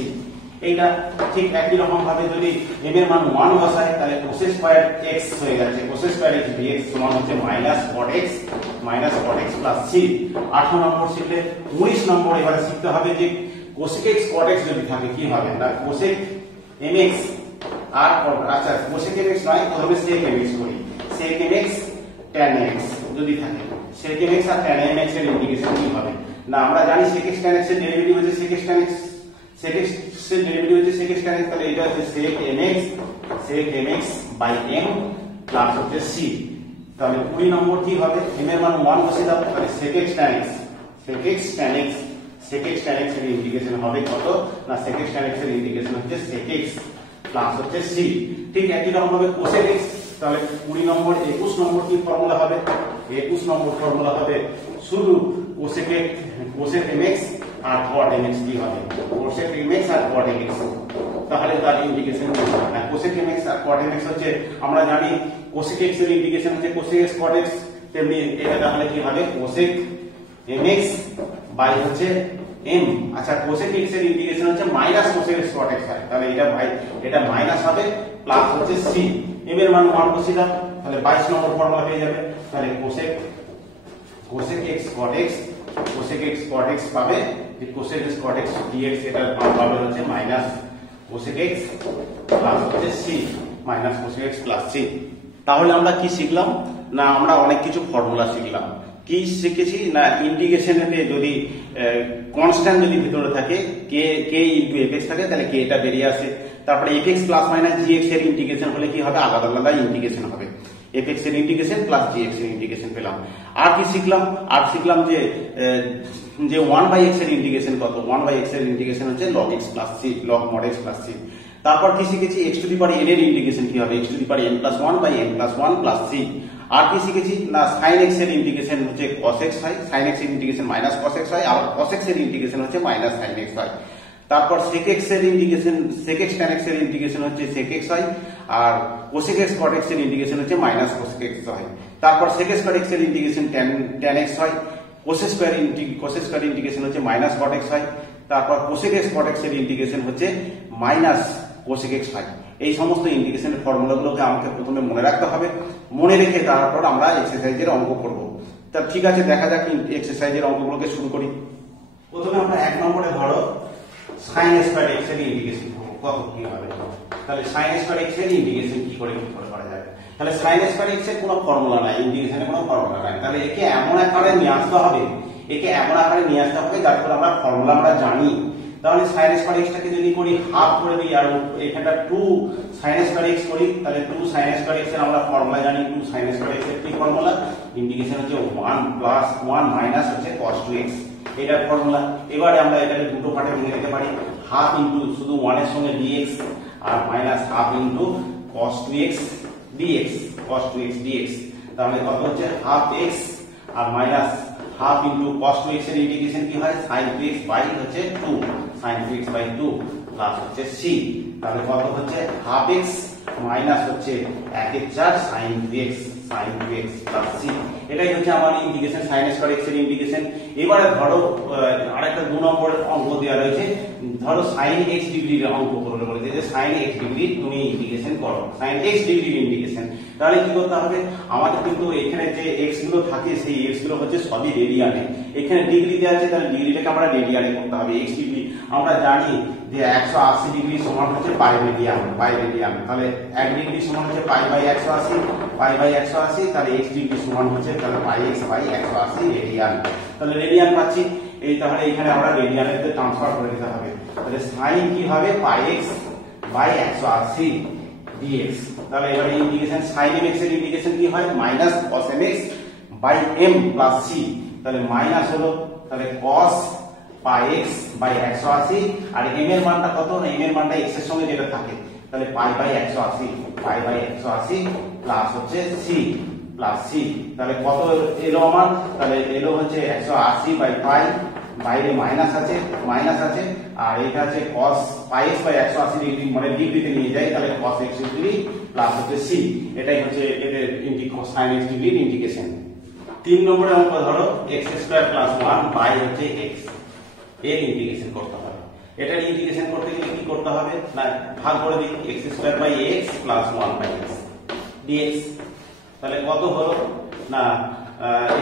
এইটা ঠিক একই রকম ভাবে যদি m এর মান 1 বসাই তাহলে cos স্কয়ার x হয়ে যাচ্ছে, cos স্কয়ার x dx সমান হচ্ছে minus cot x plus c। 18 নম্বর শিখলে 19 নম্বর এবারে শিখতে হবে যে cosec x cot x যদি থাকে কি হবে না, cosec mx আর আচ্ছা cosec mx নয়, প্রথমে sec mx করি, sec mx tan x যদি থাকে, sec mx আর tan mx এর ইন্টিগ্রেশন কি হবে না, আমরা জানি sec x tan x এর ডেরিভেটিভ হচ্ছে sec x tan x, sec x এর ডেরিভেটিভ হচ্ছে sec x tan x, তাহলে এটা হচ্ছে sec mx by m plus হচ্ছে c। তাহলে 20 নম্বর কি হবে, m এর মান 1 বসিয়ে দাও, তাহলে sec x tan x এর ইন্টিগ্রেশন হবে কত না, sec x tan x এর ইন্টিগ্রেশন হচ্ছে sec x প্লাস হচ্ছে c। ঠিক একই রকম ভাবে cosec x, তাহলে 20 নম্বর 21 নম্বর কি ফর্মুলা হবে, 21 নম্বর ফর্মুলা হবে শুধু cosec mx আর cot mx কি হবে, cosec mx আর cot mx, তাহলে তার ইন্টিগ্রেশন কি হবে না, cosec mx আর cot mx হচ্ছে আমরা জানি cosec x এর ইন্টিগ্রেশন হচ্ছে cosec x cot x, তেমনি এটা তাহলে কি হবে cosec mx বাই হচ্ছে m। আচ্ছা cosec x এর ইন্টিগ্রেশন হচ্ছে minus cosec x cot x হয়, তাহলে এটা মাইনাস হবে প্লাস হচ্ছে c। m এর মান 1 বসিয়ে দাও, তাহলে 22 নম্বর ফর্মুলা পেয়ে যাবে, তাহলে cosec x cot x পাবে যে cosec x cot x dx, এটার মান পাবে হচ্ছে মাইনাস cosec x প্লাস হচ্ছে c, minus cosec x plus c। তাহলে আমরা কি শিখলাম না, আমরা অনেক কিছু ফর্মুলা শিখলাম। কি শিখেছি না, ইন্টিগ্রেশনে যদি কনস্ট্যান্ট যদি ভিতরে থাকে k ইনটু fx থাকে তাহলে k এটা বেরিয়ে আসে। তারপরে fx প্লাস মাইনাস gx এর ইন্টিগ্রেশন হলে কি হবে, আলাদা আলাদা ইন্টিগ্রেশন হবে, fx এর ইন্টিগ্রেশন প্লাস gx এর ইন্টিগ্রেশন পেলাম। আর কি শিখলাম, যে 1/x এর ইন্টিগ্রেশন কত, 1/x এর ইন্টিগ্রেশন হচ্ছে log x plus c, log mod x plus c। তারপর কি শিখেছি x to the power n এর ইন্টিগ্রেশন কি হবে, x to the power n plus 1 by n plus 1 plus c। আর কি শিখেছি না, sin x এর ইন্টিগ্রেশন হচ্ছে cos x হয়, sin x এর ইন্টিগ্রেশন মাইনাস cos x হয়, আর cos x এর ইন্টিগ্রেশন হচ্ছে মাইনাস sin x হয়। তারপর sec x এর integration, sec x tan x এর ইন্টিগ্রেশন হচ্ছে sec x হয়, আর cosec x cot x এর ইন্টিগ্রেশন হচ্ছে মাইনাস cosec x হয়। তারপর sec x cot x এর ইন্টিগ্রেশন tan x হয়, cos স্কয়ার ইন্টিগ্রেশন হচ্ছে মাইনাস cot x হয়, তারপর cosec x cot x এর ইন্টিগ্রেশন হচ্ছে মাইনাস cosec x হয়। এই সমস্ত ইন্টিগ্রেশনের ফর্মুলাগুলোকে আমাকে প্রথমে মনে রাখতে হবে, মনে রেখে তারপর আমরা এক্সারসাইজের অঙ্ক করব। তা ঠিক আছে, দেখা যাক এক্সারসাইজের অঙ্কগুলোকে শুরু করি। প্রথমে আমরা 1 নম্বরে ধরো sin স্কয়ার x এর ইন্টিগ্রেশন কত কি হবে, তাহলে sin স্কয়ার x এর ইন্টিগ্রেশন কি করে করা যাবে, তাহলে sin স্কয়ার x এর কোনো ফর্মুলা নাই, ইন্টিগ্রেশনের কোনো ফর্মুলা নাই, তাহলে একে এমন আকারে নিয়ে আসতে হবে, যার ফলে আমরা ফর্মুলা আমরা জানি। তাহলে sin স্কয়ার x টাকে যদি করি হাফ করে দিই আর এখানটা 2 sin স্কয়ার x করি, তাহলে 2 sin স্কয়ার x এর আমরা ফর্মুলা জানি, 2 sin স্কয়ার x এর কি ফর্মুলা, ইন্টিগ্রেশন হচ্ছে 1 প্লাস 1 মাইনাস হচ্ছে cos 2x, এটার ফর্মুলা। এবারে আমরা এটাকে দুটো পার্টে ভেঙে দিতে পারি, হাফ ইনটু শুধু 1 এর সঙ্গে dx আর minus half into cos 2x dx, cos 2x dx, তাহলে কত হচ্ছে হাফ এক্স আর minus half into cos 2x এর ইন্টিগ্রেশন কি হয় sin 2x বাই হচ্ছে 2, sin 2x বাই 2 প্লাস হচ্ছে c, তাহলে কত হচ্ছে হাফ এক্স মাইনাস হচ্ছে 1/4 sin 2x, sin 2x plus c। এটাই হচ্ছে আমার ইন্টিগ্রেশন sin স্কয়ার x এর ইন্টিগ্রেশন। এবারে ধরো আরেকটা 2 নম্বরের অঙ্ক দেওয়া রয়েছে, ধরো sin x ডিগ্রির অঙ্ক করলে বলেছে যে sin x ডিগ্রি তুমি ইন্টিগ্রেশন করো, sin x ডিগ্রির ইন্টিগ্রেশন। তাহলে কি করতে হবে, আমাদের কিন্তু এখানে যে x গুলো থাকে সেই x গুলো হচ্ছে সবই রেডিয়ানে, এখানে ডিগ্রি দেওয়া আছে তাহলে ডিগ্রিটাকে আমরা রেডিয়ানে করতে হবে। x ডিগ্রি আমরা জানি যে 180 ডিগ্রি সমান হচ্ছে পাই রেডিয়ান, পাই রেডিয়ান, তাহলে 1 ডিগ্রি সমান হচ্ছে পাই বাই 180, পাই বাই 180, তাহলে x ডিগ্রি সমান হচ্ছে তাহলে পাই x বাই 180 রেডিয়ান, তাহলে রেডিয়ান পাচ্ছি। এই তাহলে এখানে আমরা রেডিয়ানেতে ট্রান্সফার করে দিতে হবে, তাহলে sin কি হবে পাই x বাই 180 dx। তাহলে এবারে ইন্টিগ্রেশন sin mx এর ইন্টিগ্রেশন কি হয় minus cos mx by m plus c, তাহলে মাইনাস হলো তাহলে cos পাই x বাই 180 আর m এর মানটা কত না, m এর মানটা x এর সঙ্গে যেটা থাকে, তাহলে pi by 180, pi by 180 plus হচ্ছে c, প্লাস c, তাহলে কত এলো আমার, তাহলে এলো হচ্ছে 180 বাই পাই, বাইরে মাইনাস আছে, মাইনাস আছে, আর এটা আছে cos pi x by 180 degree মানে ডিগ্রিতে নিয়ে যাই, তাহলে cos x ডিগ্রি প্লাস হচ্ছে c, এটাই হচ্ছে এর sin x ডিগ্রির ইন্টিগ্রেশন। 3 নম্বরের অঙ্ক ধরো x স্কয়ার প্লাস 1 বাই হচ্ছে x এর ইন্টিগ্রেশন করতে হবে। এটার ইন্টিগ্রেশন করতে গেলে কি করতে হবে না, ভাগ করে দিই x square by x plus 1 by x dx, তাহলে কত হলো না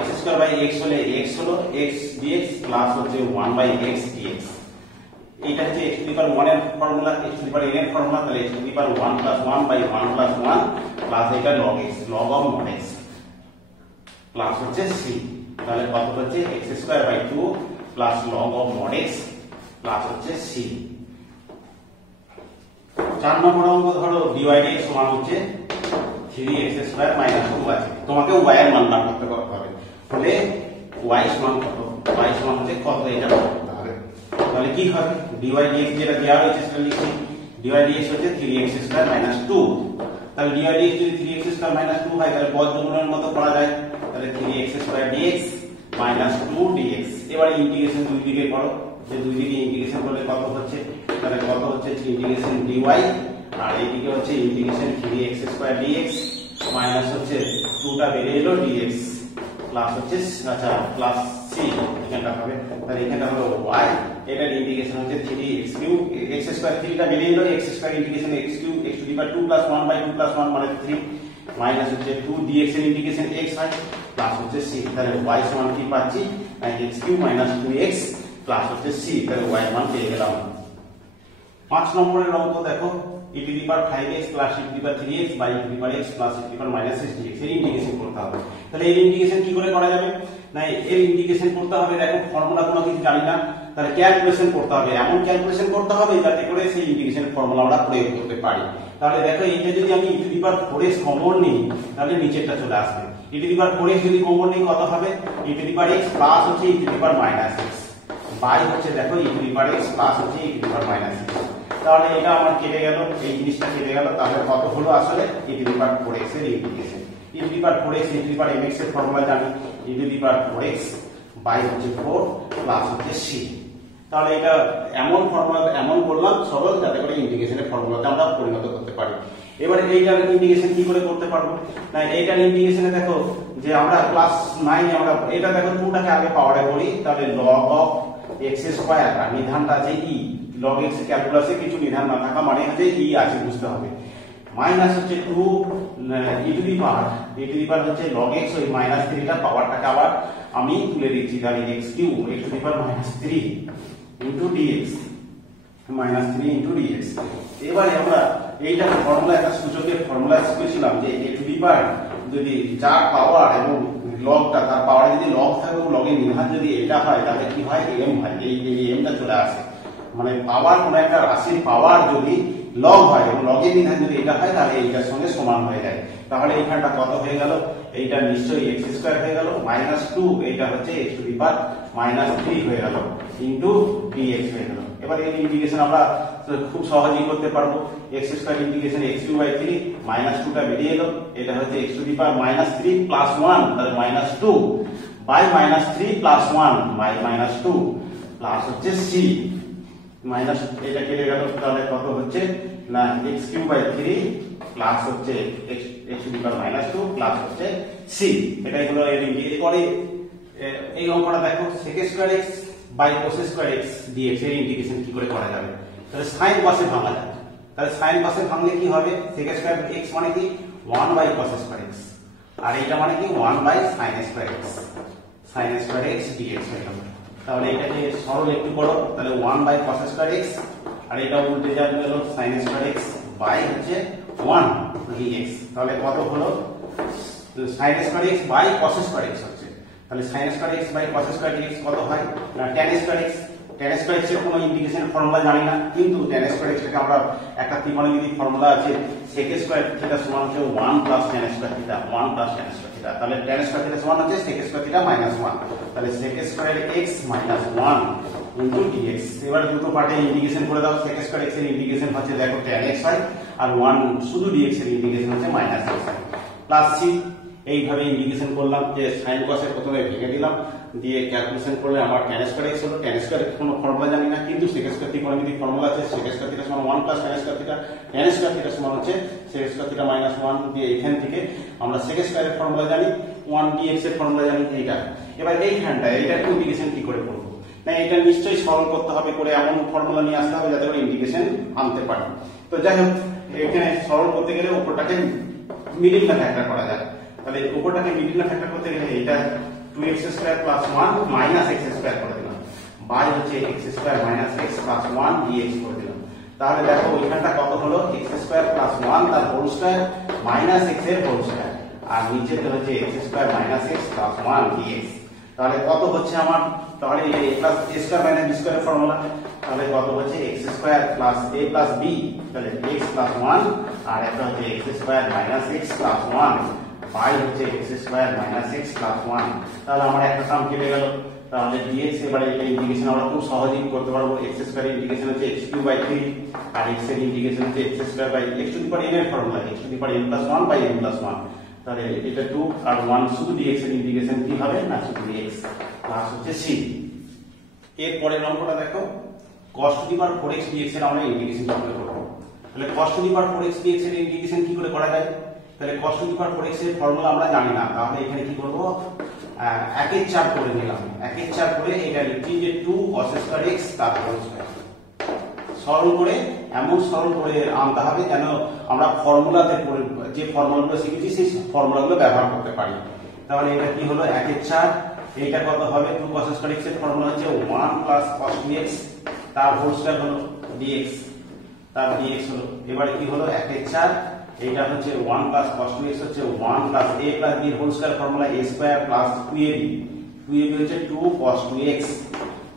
x স্কয়ার বাই x হলে x হলো x dx প্লাস হচ্ছে 1 বাই x dx। এটা হচ্ছে x টু দি পাওয়ার 1 এর formula, x to the power n এর ফর্মুলা, তাহলে x to the power 1 plus 1 by 1 plus 1 plus এটা log x, log of mod x plus হচ্ছে c, তাহলে কত হচ্ছে x square by 2 plus log of mod x plus হচ্ছে c। 4 নম্বর অঙ্ক ধরো dy dx সমান হচ্ছে 3x স্কয়ার মাইনাস 2 আছে, তোমাকে y এর মান বার করতে হবে, তাহলে y সমান কত, y সমান হচ্ছে কত এটা করতে হবে, তাহলে কি হবে dy dx যেটা দেওয়া হয়েছে সেটা লিখি, dy dx হচ্ছে 3x স্কয়ার মাইনাস 2, তাহলে dy dx যদি 3x স্কয়ার মাইনাস 2 হয় তাহলে পদগুণনের মতো করা যায়, তাহলে 3x square dx minus 2 dx। এবারে ইন্টিগ্রেশন দুই দিকে করো, যে দুই দিকে ইন্টিগ্রেশন করলে কত হচ্ছে, তাহলে কত হচ্ছে ইন্টিগ্রেশন dy আর এইদিকে হচ্ছে integration 3x square dx minus হচ্ছে 2টা বেরিয়ে এলো dx প্লাস হচ্ছে আচ্ছা প্লাস c এখানটা হবে, তাহলে এখানটা হলো y, এটার ইন্টিগ্রেশন হচ্ছে 3x কিউব, x স্কয়ার 3টা বেরিয়ে এলো, x square integration x cube x to the power 2 plus 1 by 2 plus 1 মানে 3 মাইনাস হচ্ছে 2 dx এর ইন্টিগ্রেশন x হয় প্লাস হচ্ছে c, তাহলে y সমান কি পাচ্ছি x cube minus 2x plus হচ্ছে c, তাহলে y এর মান পেয়ে গেলাম। 5 নম্বরের অঙ্ক দেখো e to the power 5x plus e to the power 3x by e to the power x plus e to the power minus x dx এর ইন্টিগ্রেশন করতে হবে। তাহলে এর ইন্টিগ্রেশন কি করে করা যাবে না, এর ইন্টিগ্রেশন করতে হবে, দেখো ফর্মুলা কোনো কিছু জানি না, তাহলে ক্যালকুলেশন করতে হবে, এমন ক্যালকুলেশন করতে হবে যাতে করে সেই ইন্টিগ্রেশন ফর্মুলা আমরা প্রয়োগ করতে পারি। তাহলে দেখো এইটা যদি আমি e to the power 4x common নিই তাহলে নিচেরটা চলে আসবে, e to the power 4x যদি কমন নিই কত হবে e to the power x plus হচ্ছে e to the power minus x by হচ্ছে দেখো e to the power x plus হচ্ছে e to the power minus x, তাহলে এটা আমার কেটে গেল, এই জিনিসটা কেটে গেল, তাহলে কত হলো আসলে e to the power 4x এর integration, e to the power 4x e to the power mx এর ফর্মুলা জানি, e to the power 4x by হচ্ছে 4 প্লাস হচ্ছে c। তাহলে এটা এমন ফর্মুলা এমন বললাম সরল যাতে করে ইন্টিগ্রেশনের ফর্মুলাতে আমরা পরিণত করতে পারি। এবারে এইটার ইন্টিগ্রেশন কি করে করতে পারবো না, এইটার ইন্টিগ্রেশনে দেখো যে আমরা ক্লাস 9 আমরা এটা দেখো 2টাকে আগে পাওয়ারে করি, তাহলে log of x স্কয়ার আর নিধানটা আছে e, log x ক্যালকুলাসে কিছু নিধান না থাকা মানে হচ্ছে e আছে বুঝতে হবে, মাইনাস হচ্ছে 2 e টু দি পাওয়ার হচ্ছে log x ওই মাইনাস 3টা পাওয়ারটাকে আবার আমি তুলে দিচ্ছি, তাহলে x cube x to the power minus 3 into dx minus 3 into dx। এবারে আমরা এইটা ফর্মুলা একটা সূচকের ফর্মুলা শিখেছিলাম যে a টু দি পাওয়ার যদি যার পাওয়ার এবং লগটা তার পাওয়ারে যদি লগ থাকে এবং লগের নিধান যদি এটা হয় তাহলে কি হয় m হয়, এই mটা চলে আসে, মানে পাওয়ার কোন একটা রাশির পাওয়ার যদি লগ হয় এবং লগের নিধান যদি এটা হয় তাহলে এইটার সঙ্গে সমান হয়ে যায়, তাহলে এইখানটা কত হয়ে গেল, এইটা নিশ্চয়ই x স্কয়ার হয়ে গেল মাইনাস 2 এইটা হচ্ছে x to the power minus 3 হয়ে গেল ইনটু dx হয়ে গেল। এবার এই ইন্টিগ্রেশন আমরা খুব সহজেই করতে পারবো। X square integration x cube by 3 -2টা বেরিয়ে এলো, এটা হচ্ছে x to the power -3 plus 1 তাহলে -2 বাই -3 প্লাস 1 বাই -2 প্লাস হচ্ছে c মাইনাস এটা কেটে গেল, তাহলে কত হচ্ছে না x কিউব বাই 3 প্লাস হচ্ছে x to the power -2 plus হচ্ছে c। এটাই হলো এর পরে এই অঙ্কটা দেখো sec square x by cos square x dx এর ইন্টিগ্রেশন কি করে করা যাবে। তাহলে sin cos এ ভাঙা যাবে, তাহলে sin cos এ ভাঙলে কি হবে sec স্কয়ার x মানে কি 1 বাই cos স্কয়ার x আর এটা মানে কি 1 by sin square x dx হয়ে গেল। তাহলে এটাকে সরল একটু করো, তাহলে 1 বাই cos স্কয়ার x আর এটা উল্টে যাবে হলো sin স্কয়ার x বাই হচ্ছে 1 dx। তাহলে কত হলো sin square x by cos square x হচ্ছে, তাহলে sin square x by cos square dx কত হয় না tan square x। tan square x এর কোনো ইন্টিগ্রেশন ফর্মুলা জানি না, কিন্তু tan স্কয়ার x এর আমরা একটা ত্রিকোণমিতিক ফর্মুলা আছে sec স্কয়ার থিটা সমান হচ্ছে 1 plus tan square theta 1 plus tan square theta. তাহলে tan স্কয়ার থিটা সমান হচ্ছে sec স্কয়ার থিটা মাইনাস 1, তাহলে sec square x minus 1 into dx। এবার দুটো পার্টে ইন্টিগ্রেশন করে দাও। sec স্কয়ার x এর ইন্টিগ্রেশন হচ্ছে দেখো tan x হয় আর 1 শুধু dx এর ইন্টিগ্রেশন হচ্ছে মাইনাস x প্লাস c। এইভাবে ইন্টিগ্রেশন করলাম যে sin cos এর প্রথমে ভেঙে দিলাম, দিয়ে ক্যালকুলেশন করলে আমার tan স্কয়ার x হলো। tan স্কয়ার কোনো ফর্মুলা জানি না, কিন্তু sec স্কয়ার ত্রিকোণমিতিক ফর্মুলা আছে sec স্কয়ার থিটা সমান 1 plus tan square theta, tan square theta সমান হচ্ছে sec স্কয়ার থিটা মাইনাস 1 দিয়ে এখান থেকে আমরা sec স্কয়ার এর ফর্মুলা জানি 1 dx এর ফর্মুলা জানি এইটা। এবার এইখানটা এইটার ইন্টিগ্রেশন কি করে করব না, এটা নিশ্চয়ই সরল করতে হবে, করে এমন ফর্মুলা নিয়ে আসতে হবে যাতে করে ইন্টিগ্রেশন আনতে পারি। তো যাই হোক এখানে সরল করতে গেলে উপরটাকে মিডিল না ফ্যাক্টর করা যায়, তাহলে উপরটাকে মিডিল না ফ্যাক্টর করতে গেলে এটা 2x square plus 1 minus x square করে দিলাম বাই হচ্ছে x square minus x plus 1 dx করে দিলাম। তাহলে দেখো ওইখানটা কত হলো x স্কয়ার প্লাস 1 তার হোল স্কয়ার মাইনাস x এর হোল স্কয়ার আর নিচেতে হচ্ছে x square minus x plus 1 dx। তাহলে কত হচ্ছে আমার, তাহলে এই plus a square minus b স্কয়ারের ফর্মুলা, তাহলে কত হচ্ছে x square plus a plus b, তাহলে x প্লাস 1 আর একটা হচ্ছে x square minus x plus 1 by হচ্ছে x square minus x plus 1। তাহলে আমার একটা টার্ম কেটে গেল, তাহলে dx এবারে এটা ইন্টিগ্রেশন আমরা খুব সহজেই করতে পারবো। x স্কয়ার ইন্টিগ্রেশন হচ্ছে x কিউব বাই 3 আর x এর ইন্টিগ্রেশন হচ্ছে x square by x to the power n এর formula x to the power n plus 1 by n plus 1। তাহলে এটা 2 আর 1 শুধু dx এর ইন্টিগ্রেশন কি হবে না শুধু dx প্লাস হচ্ছে c। এর পরের অঙ্কটা দেখো cos to the power 4x dx এর আমরা ইন্টিগ্রেশন করতে পারবো। তাহলে cos to the power 4x dx এর ইন্টিগ্রেশন কি করে করা যায়, তাহলে cos to the power 4x এর ফর্মুলা আমরা জানি না, তাহলে এখানে কি করব 1/4 করে নিলাম। 1/4 করে এটা লিখি যে 2 cos স্কয়ার x তার হোল স্কয়ার। সরল করে এমন সরল করে আনতে হবে যেন আমরা ফর্মুলাতে যে ফর্মুলাগুলো শিখেছি সেই ফর্মুলাগুলো ব্যবহার করতে পারি। তাহলে এটা কি হলো 1/4, এইটা কত হবে 2 cos স্কয়ার x এর ফর্মুলা হচ্ছে 1 প্লাস cos 2x তার হোল স্কয়ার হলো dx, তার dx হলো। এবারে কি হলো 1/4, এইটা হচ্ছে 1 প্লাস cos 2x হচ্ছে 1 plus a plus b whole square formula a square plus 2ab, 2ab হচ্ছে 2 cos 2x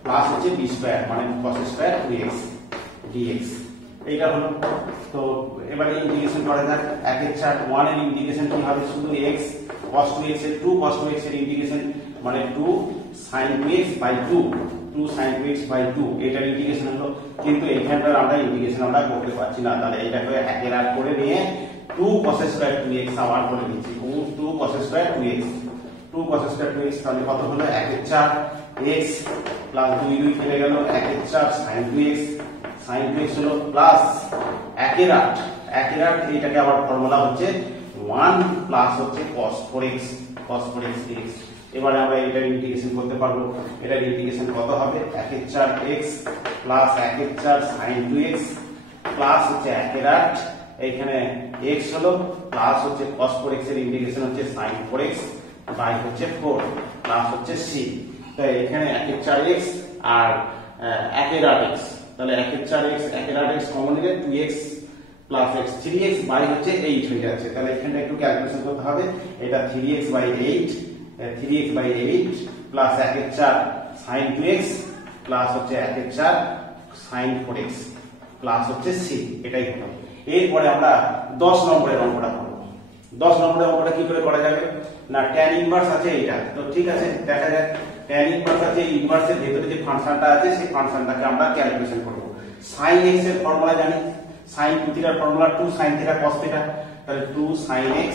প্লাস হচ্ছে b স্কয়ার মানে cos স্কয়ার 2x dx। এইটা হলো। তো এবারে ইন্টিগ্রেশন করা যাক। 1/4 1 এর ইন্টিগ্রেশন কি হবে শুধু x cos 2x এর 2 cos 2x এর ইন্টিগ্রেশন মানে 2 sin 2x by 2 2 sin 2x by 2 এটার ইন্টিগ্রেশন হলো, কিন্তু এইখানটার আমরা ইন্টিগ্রেশন আমরা করতে পারছি না। তাহলে এইটাকে 1/8 করে নিয়ে 2 cos স্কয়ার 2x আবার করে দিচ্ছি 2 cos square 2x 2 cos square 2x। তাহলে কত হলো 1/4 x প্লাস 2 2 কেটে গেল 1/4 sin 2x sin 2x হলো প্লাস 1/8 এইটাকে আবার ফর্মুলা হচ্ছে 1 প্লাস হচ্ছে cos 4x dx। এবারে আমরা এটার ইন্টিগ্রেশন করতে পারবো। এটার ইন্টিগ্রেশন কত হবে 1/4 x plus 1/4 sin 2x plus হচ্ছে 1/8 এইখানে x হলো প্লাস হচ্ছে cos 4x এর ইন্টিগ্রেশন হচ্ছে sin 4x বাই হচ্ছে 4 প্লাস হচ্ছে c। তাই এখানে 1/4 x আর 1/8 x, তাহলে 1/4 x 1/8 x কমন নিলে 2x plus x 3x by হচ্ছে 8 হয়ে যাচ্ছে। তাহলে এখানটা একটু ক্যালকুলেশন করতে হবে। এটা 3x by 8 plus 1/4 sin 2x plus হচ্ছে 1/4 sin 4x প্লাস হচ্ছে c। এটাই হলো। এরপরে আমরা 10 নম্বরের অঙ্কটা করব। 10 নম্বরে অঙ্কটা কি করে করা যাবে না tan ইনভার্স আছে এটা তো ঠিক আছে দেখা যাক tan ইনভার্স আছে ইনভার্সের ভিতরে যে ফাংশনটা আছে সেই ফাংশনটাকে আমরা ক্যালকুলেশন করব sin x এর ফর্মুলা জানি sin 2 থিটার formula 2 sin theta cos theta তাহলে 2 sin x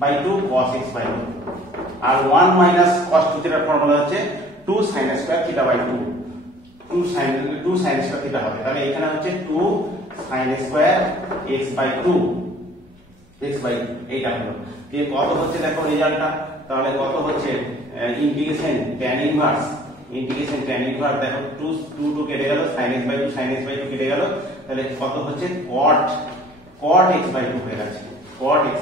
by 2 cos x by 2 আর 1 মাইনাস cos 2 থিটার ফর্মুলা হচ্ছে 2 sin square theta by 2 2 sin square theta হবে তাহলে এখানে হচ্ছে 2 sin square x by 2 x by এইটা হলো দিয়ে কত হচ্ছে দেখো রেজাল্টটা তাহলে কত হচ্ছে ইন্টিগ্রেশন tan ইনভার্স দেখো 2 কেটে গেল sin x by 2 কেটে গেল তাহলে কত হচ্ছে cot x by 2 হয়ে গেছে cot x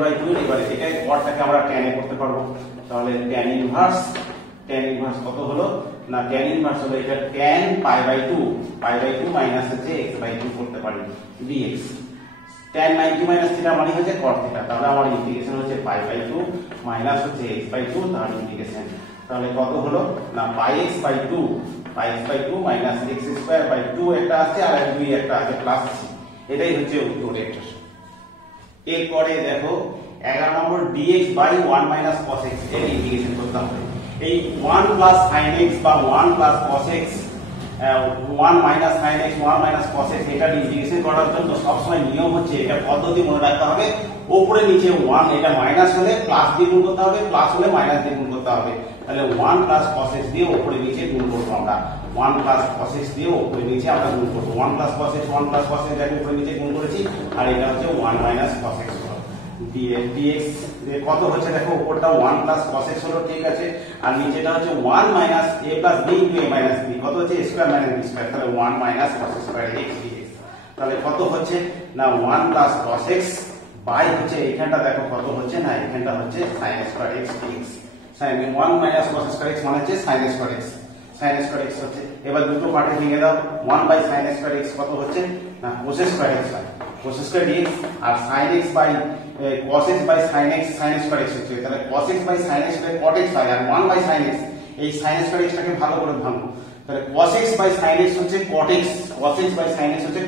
by 2 এবারে এটাই cotটাকে আমরা tan এ করতে পারবো তাহলে tan ইনভার্স কত হলো না tan ইনভার্স হলো এটা tan pi by 2 মাইনাস হচ্ছে x by 2 করতে পারি dx tan 90 মাইনাস থিটা মানে হচ্ছে cot থিটা তাহলে আমার ইন্টিগ্রেশন হচ্ছে pi by 2 মাইনাস হচ্ছে x by 2 তাহলে ইন্টিগ্রেশন তাহলে কত হলো না pi x by 2 minus x square by 2 একটা আছে আর 2 একটা আছে প্লাস এটাই হচ্ছে উত্তর এটা এরপরে দেখো 11 নম্বর dx by 1 minus cos x এর ইন্টিগ্রেশন করতে হবে এই 1 plus sin x বা 1 plus cos x 1 minus sin x 1 minus cos x এটা ইন্টিগ্রেশন করার জন্য সবসময় নিয়ম হচ্ছে এটা পদ্ধতি মনে রাখতে হবে উপরে নিচে 1 এটা মাইনাস হলে প্লাস দিয়ে গুণ করতে হবে প্লাস হলে মাইনাস দিয়ে গুণ করতে হবে তাহলে 1 plus cos x দিয়ে উপরে নিচে গুণ করব আমরা 1 plus cos x দিয়ে উপরে নিচে আমরা গুণ করব 1 plus cos x দেখো উপরে নিচে গুণ করেছি আর এটা হচ্ছে 1 minus cos x dx কত হচ্ছে দেখো উপরটা 1 plus cos x হলো ঠিক আছে আর নিচেটা হচ্ছে 1 minus a plus b into a minus b কত হচ্ছে a square minus b square তাহলে 1 minus cos square x dx তাহলে কত হচ্ছে না 1 plus cos x বাই হচ্ছে এখানটা দেখো কত হচ্ছে না এখানটা হচ্ছে sin square x dx sin 1 minus cos square x মানে হচ্ছে sin square x হচ্ছে এবার দুটো পার্টে ভেঙে দাও 1 by sin square x কত হচ্ছে না cos square x dx R sin x by cos x by sin square x হচ্ছে তাহলে cos x by sin x by cot x হয় আর 1 by sin x এই sin square x টাকে ভালো করে ভাঙো তাহলে cos x by sin x হচ্ছে cot x by sin x হচ্ছে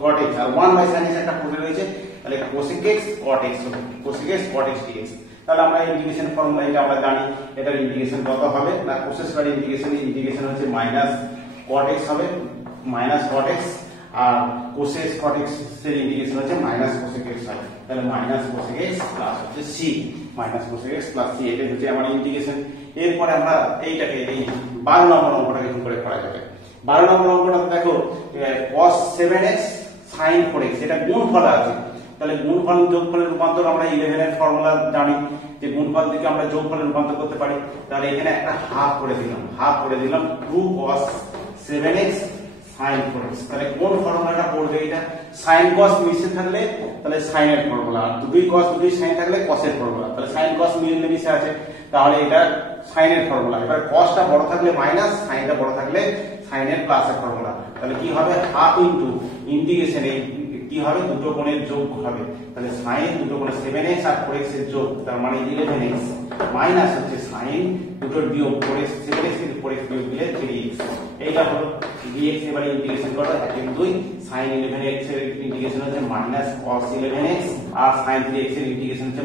cot x R 1 by sin x একটা পড়ে রয়েছে তাহলে cosec x cot x হবে cosec x cot x dx তাহলে আমরা ইন্টিগ্রেশন ফর্মুলা এটা আমরা জানি এটার ইন্টিগ্রেশন কত হবে না cos স্কয়ার ইন্টিগ্রেশন হচ্ছে মাইনাস cot x হবে মাইনাস cot x আর cosec cot x এর ইন্টিগ্রেশন হচ্ছে মাইনাস cosec x হবে তাহলে মাইনাস cosec x প্লাস হচ্ছে c minus cosec x plus c এটা হচ্ছে আমার ইন্টিগ্রেশন এরপর আমরা এইটাকে এই 12 নম্বর অঙ্কটাকে কি করে করা যাবে 12 নম্বর অঙ্কটা দেখো cos 7x sin 4x এটা গুণফল আছে তাহলে গুণফল যোগফলের রূপান্তর আমরা 11 এর ফর্মুলা জানি যে গুণফল থেকে আমরা যোগফলে রূপান্তর করতে পারি তাহলে এখানে একটা হাফ করে দিলাম 2 cos 7x sin 4x তাহলে কোন ফর্মুলাটা পড়বে এটা sin cos মিশে থাকলে তাহলে sin এর ফর্মুলা আর 2 cos 2 sin থাকলে cos এর ফর্মুলা তাহলে sin cos মিশে আছে তাহলে এটা sin এর ফর্মুলা এবার cosটা বড় থাকলে মাইনাস sinটা বড় থাকলে sin এর প্লাস এর ফর্মুলা তাহলে কি হবে হাফ ইনটু ইন্টিগ্রেশন এই কি হবে দুটো কোণের যোগ হবে তাহলে sin দুটো কোণে 7x আর 4x এর যোগ তার মানে 11x মাইনাস হচ্ছে sin দুটো বিয়োগ 4x 7x থেকে 4x বিয়োগ দিলে 3x এইটা হলো dx এবারে ইন্টিগ্রেশন করো 1 এর 2 sin 11x এর ইন্টিগ্রেশন হচ্ছে মাইনাস cos 11x আর sin 3x এর ইন্টিগ্রেশন হচ্ছে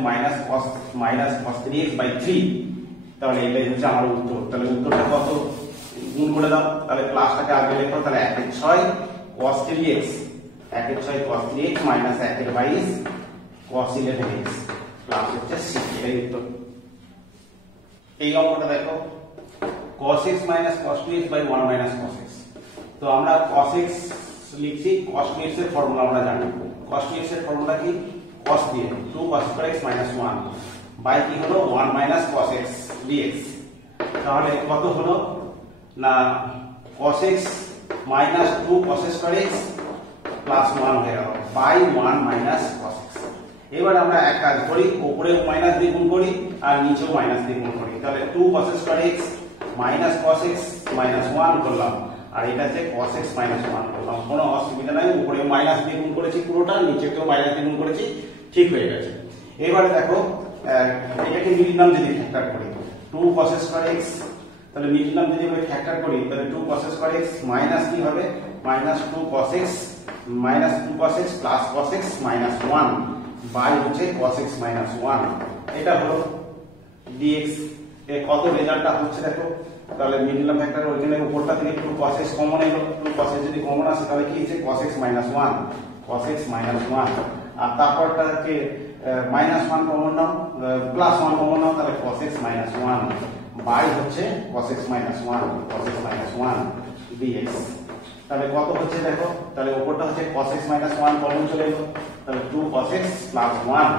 মাইনাস cos 3x বাই 3 তাহলে এটাই হচ্ছে আমার উত্তর তাহলে উত্তরটা কত গুণ করে দাও তাহলে প্লাসটাকে আগে লেখো তাহলে 1 এর 6 cos 3x 1 এর 6 cos 3x মাইনাস 1 এর 22 cos 11x প্লাস হচ্ছে c এটাই উত্তর এই অঙ্কটা দেখো cos x minus cos 2x by 1 minus cos x তো আমরা cos x লিখছি cos 2x এর ফর্মুলা আমরা জানি cos 2x এর ফর্মুলা কি cos দিয়ে 2 cos x minus 1 বাই কি হলো 1 minus cos x dx তাহলে কত হলো না cos x minus 2 cos x plus 1 হয়ে গেল বাই 1 minus cos x এবার আমরা এক কাজ করি উপরে মাইনাস দিয়ে গুণ করি আর নিচেও মাইনাস দিয়ে গুণ করি তাহলে 2 cos x minus cos x minus 1 করলাম আর এটা হচ্ছে cos x minus 1 করলাম কোনো অসুবিধা নাই উপরে মাইনাস দিয়ে গুণ করেছি পুরোটা নিচেও মাইনাস দিয়ে গুণ করেছি ঠিক হয়ে গেছে এবারে দেখো এটাকে মিডল নাম যদি ফ্যাক্টর করি 2 cos x তাহলে মিডল নাম যদি আমরা ফ্যাক্টর করি তাহলে 2 cos x মাইনাস কি হবে minus 2 cos x minus 2 cos x plus cos x minus 1 by হচ্ছে cos x মাইনাস 1। এটা হলো dx। এর কত রেজাল্টটা হচ্ছে দেখো, তাহলে মিডিয়াম ফ্যাক্টর ওইখানে উপরটা থেকে 2 cos x কমন এলো, 2 cos x যদি কমন আসে তাহলে কি হচ্ছে cos x minus 1, cos x minus 1। আর তারপরটাকে মাইনাস 1 কমন নাও, প্লাস 1 কমন নাও, তাহলে cos x মাইনাস 1 বাই হচ্ছে cos x minus 1, cos x minus 1 dx। তাহলে কত হচ্ছে দেখো, তাহলে উপরটা হচ্ছে cos x মাইনাস 1 কমন চলে এলো, তাহলে 2 cos x প্লাস 1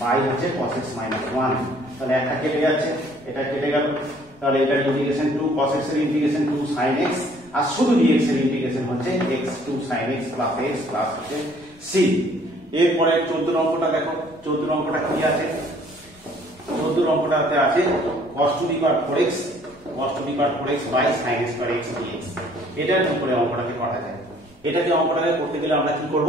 বাই হচ্ছে cos x মাইনাস 1। তাহলে একটা কেটে যাচ্ছে, এটা কেটে গেল, তাহলে এটার ইন্টিগ্রেশন 2 cos x এর ইন্টিগ্রেশন 2 sin x, আর শুধু dx এর ইন্টিগ্রেশন হচ্ছে x 2 sin x plus x plus হচ্ছে c। এরপরে 14 অঙ্কটা দেখো, 14 অঙ্কটা কি আছে, 14 অঙ্কটাতে আছে cos to the power 4x, cos to the power 4x by sin square x dx। এটার উপরে অঙ্কটাকে করা যায়। এটাকে অঙ্কটাকে করতে গেলে আমরা কি করব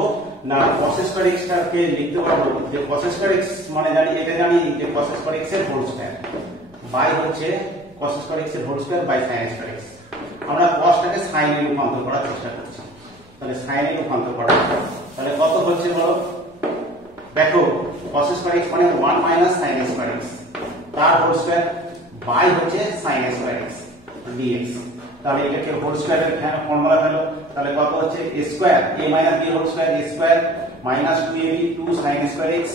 না, cos square x টাকে লিখতে পারবো যে cos square x মানে জানি, এটা জানি যে cos square x এর হোল স্কয়ার বাই হচ্ছে cos square x এর whole square by sin square x। আমরা cos টাকে sin এ রূপান্তর করার চেষ্টা করছি, তাহলে sin এ রূপান্তর করা, তাহলে কত হচ্ছে বলো দেখো, cos square x মানে 1 মাইনাস sin square x তার হোল স্কয়ার বাই হচ্ছে sin square x dx। তাহলে এটাকে হোল স্কয়ারের ফর্মুলা হলো, তাহলে কত হচ্ছে a square a minus b whole square, a square minus 2ab 2 sin square x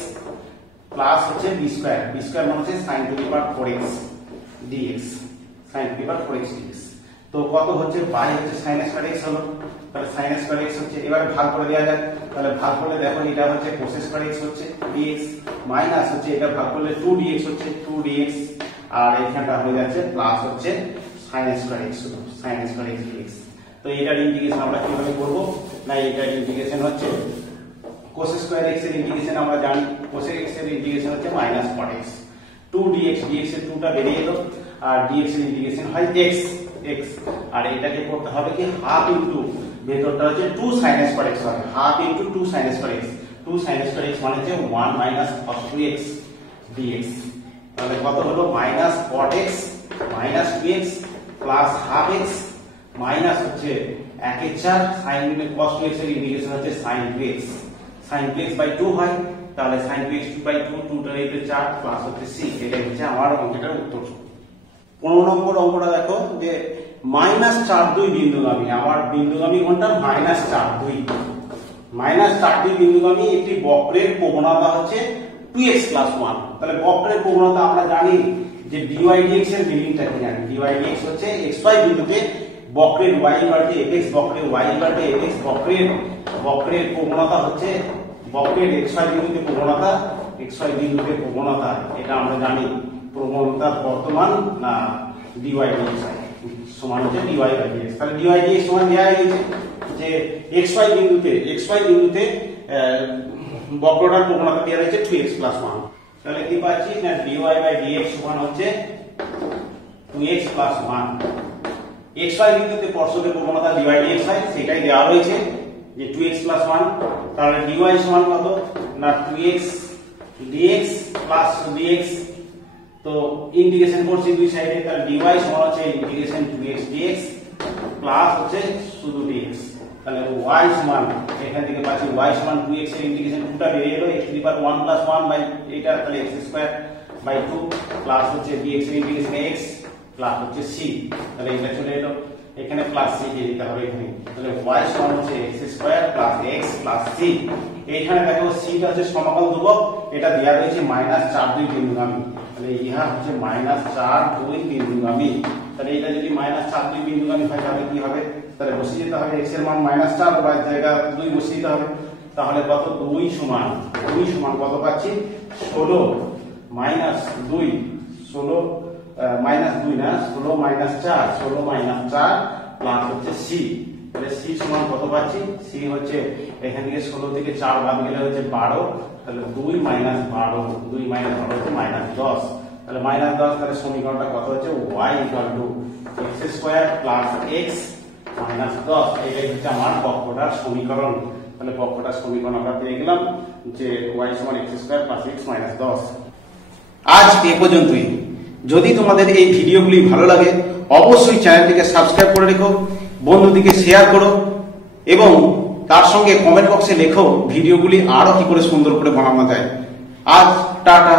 plus হচ্ছে b স্কয়ার, b স্কয়ার মানে হচ্ছে sin to the power 4x dx, sin to the power 4x dx। তো কত হচ্ছে বাই হচ্ছে sin square x হলো, তাহলে sin square x হচ্ছে, এবারে ভাগ করে দেওয়া যাক, তাহলে ভাগ করলে দেখো এটা হচ্ছে cos square x হচ্ছে dx মাইনাস হচ্ছে এটা ভাগ করলে 2 dx হচ্ছে 2 dx, আর এখানটা হয়ে যাচ্ছে প্লাস হচ্ছে sin square x শুধু sin square x dx। তো এটার ইন্টিগ্রেশন আমরা কিভাবে করব না, এটার ইন্টিগ্রেশন হচ্ছে cos square x এর ইন্টিগ্রেশন আমরা জানি, cos x এর ইন্টিগ্রেশন হচ্ছে minus cot x 2 dx, dx এর 2টা বেরিয়ে এলো, আর dx এর ইন্টিগ্রেশন হয় x x, আর এটাকে করতে হবে কি হাফ ইনটু ভেতরটা হচ্ছে 2 sin square x হবে, half into 2 sin square x, 2 sin square x মানে হচ্ছে 1 মাইনাস cos 2x dx। তাহলে কত হলো minus cot x minus 2x plus half x minus হচ্ছে 1/4 sin cos 2x এর ইন্টিগ্রেশন হচ্ছে sin 2x, sin 2x by 2 হয়, তাহলে sin 2x বাই 2 2 টার এতে 4 প্লাস হচ্ছে c। এটা হচ্ছে আমার অঙ্কটার উত্তর। 15 নম্বর অঙ্কটা দেখো যে মাইনাস 4 2 বিন্দুগামী, আমার বিন্দুগামী কোনটা মাইনাস 4 2, মাইনাস 4 2 বিন্দুগামী একটি বক্রের প্রবণতা হচ্ছে 2x প্লাস 1। তাহলে বক্রের প্রবণতা আমরা জানি যে dy dx এর মিনিংটা কি জানি, dy dx হচ্ছে xy বিন্দুতে বক্রের y equal to fx, বক্রের y equal to fx, বক্রের প্রবণতা হচ্ছে বক্রের xy বিন্দুতে প্রবণতা, xy বিন্দুতে প্রবণতা, এটা আমরা জানি প্রবণতার বর্তমান না dy dx সমান হচ্ছে dy বাই dx। তাহলে dy dx সমান দেয়া হয়েছে যে xy বিন্দুতে বক্রটার প্রবণতা দেয়া রয়েছে 2x প্লাস 1। তাহলে কি পাচ্ছি না dy বাই dx সমান হচ্ছে 2x প্লাস 1। xy বিন্দুতে স্পর্শকের প্রবণতা dy dx হয়, সেটাই দেওয়া রয়েছে যে 2x প্লাস 1। তাহলে dy সমান কত না 2x dx প্লাস dx, তো ইন্টিগ্রেশন করছি দুই সাইডে, তাহলে dy সমান হচ্ছে ইন্টিগ্রেশন 2x dx প্লাস হচ্ছে শুধু dx। তাহলে y সমান এখান থেকে পাচ্ছি y সমান 2x এর ইন্টিগ্রেশন 2টা বেরিয়ে এলো, x to the power 1 plus 1 by এটা, তাহলে x স্কয়ার বাই 2 প্লাস হচ্ছে dx এর ইন্টিগ্রেশন x প্লাস হচ্ছে c। তাহলে এটা চলে এলো, এখানে প্লাস c দিয়ে দিতে হবে এখানে, তাহলে y সমান হচ্ছে x square plus x plus c। এইখানে দেখো c টা হচ্ছে সমাকল ধ্রুবক, এটা দেয়া রয়েছে মাইনাস 4 2 বিন্দুগামী, তাহলে ইহা হচ্ছে মাইনাস 4 2 বিন্দুগামী। তাহলে এটা যদি মাইনাস 4 2 বিন্দুগামী হয় তাহলে কি হবে, তাহলে বসিয়ে দিতে হবে x এর মান মাইনাস 4 বাই জায়গা 2 বসিয়ে দিতে হবে, তাহলে কত 2 সমান কত পাচ্ছি 16 মাইনাস 2 16 মাইনাস 2 না 16 মাইনাস 4 16 মাইনাস 4 প্লাস হচ্ছে c। তাহলে c সমান কত পাচ্ছি, c হচ্ছে এখান থেকে 16 থেকে 4 বাদ গেলে হচ্ছে 12, তাহলে 2 মাইনাস 12 হচ্ছে মাইনাস 10। তাহলে মাইনাস 10, তাহলে সমীকরণটা কত হচ্ছে y equal to x square plus x minus 10। এটাই হচ্ছে আমার বক্রটার সমীকরণ। তাহলে বক্রটার সমীকরণ আমরা পেয়ে গেলাম যে y সমান x square plus x minus 10। আজ এ পর্যন্তই। যদি তোমাদের এই ভিডিওগুলি ভালো লাগে অবশ্যই চ্যানেলটিকে সাবস্ক্রাইব করে রেখো, বন্ধুদেরকে শেয়ার করো এবং তার সঙ্গে কমেন্ট বক্সে লেখো ভিডিওগুলি আরো কি করে সুন্দর করে বানানো যায়। আজ টাটা।